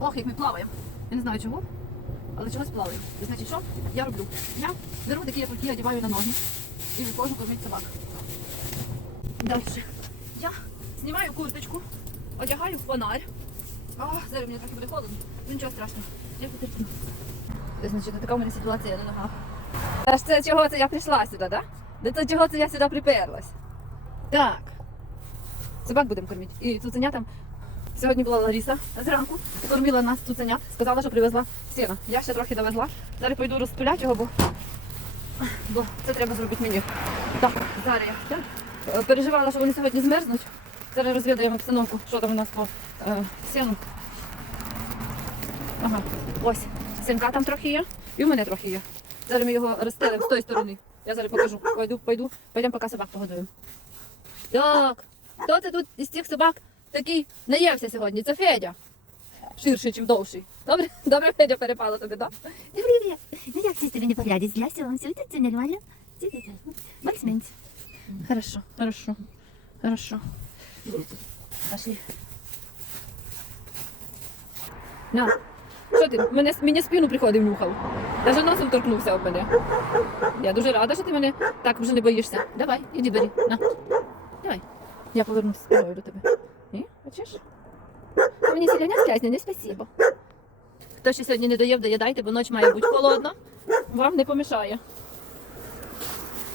Ох, як ми плаваємо. Я не знаю чого, але чогось плаваємо. Значить, що я роблю? Я беру такі японки, одягаю на ноги і виходжу кормити собак. Далі. Я знімаю курточку, одягаю фонарь. А, зараз мені трохи буде холодно. Ну нічого страшного. Я потерплю. Це значить, така в мене ситуація на ногах. Аж це чого це я прийшла сюди? Да? До чого це я сюди приперлась? Так. Собак будемо кормити. І цуценя там. Сьогодні була Ларіса зранку, кормила нас цуценят, сказала, що привезла сіна. Я ще трохи довезла. Зараз пойду розпиляти його, бо, бо це треба зробити мені. Так, зараз я е, переживала, що вони сьогодні змерзнуть. Зараз розвідаємо обстановку, що там у нас по е, сіну. Ага, ось. Синка там трохи є, і в мене трохи є. Зараз ми його розстелимо з тої сторони. Я зараз покажу. Пойду, пойду, пойдемо поки собак погодуємо. Так, хто це тут із цих собак такий наївся сьогодні? Це Федя. Ширший, чим довший. Добре, добре, Федя перепало тобі, так? Привет. Ну як це тобі не поглядіть? Для всього все це нормально? Максимент. Хорошо, хорошо, хорошо. Пошли. На. Що ти? Мене, мені спину приходив нюхав. Даже носом торкнувся об мене. Я дуже рада, що ти мене так вже не боїшся. Давай, іди бери. На. Давай. Я повернусь спиною до тебе. І, бачиш? Мені сьогодні скрязня, не спасибо. Хто ще сьогодні не доїв, доїдайте, бо ніч має бути холодна. Вам не помішає.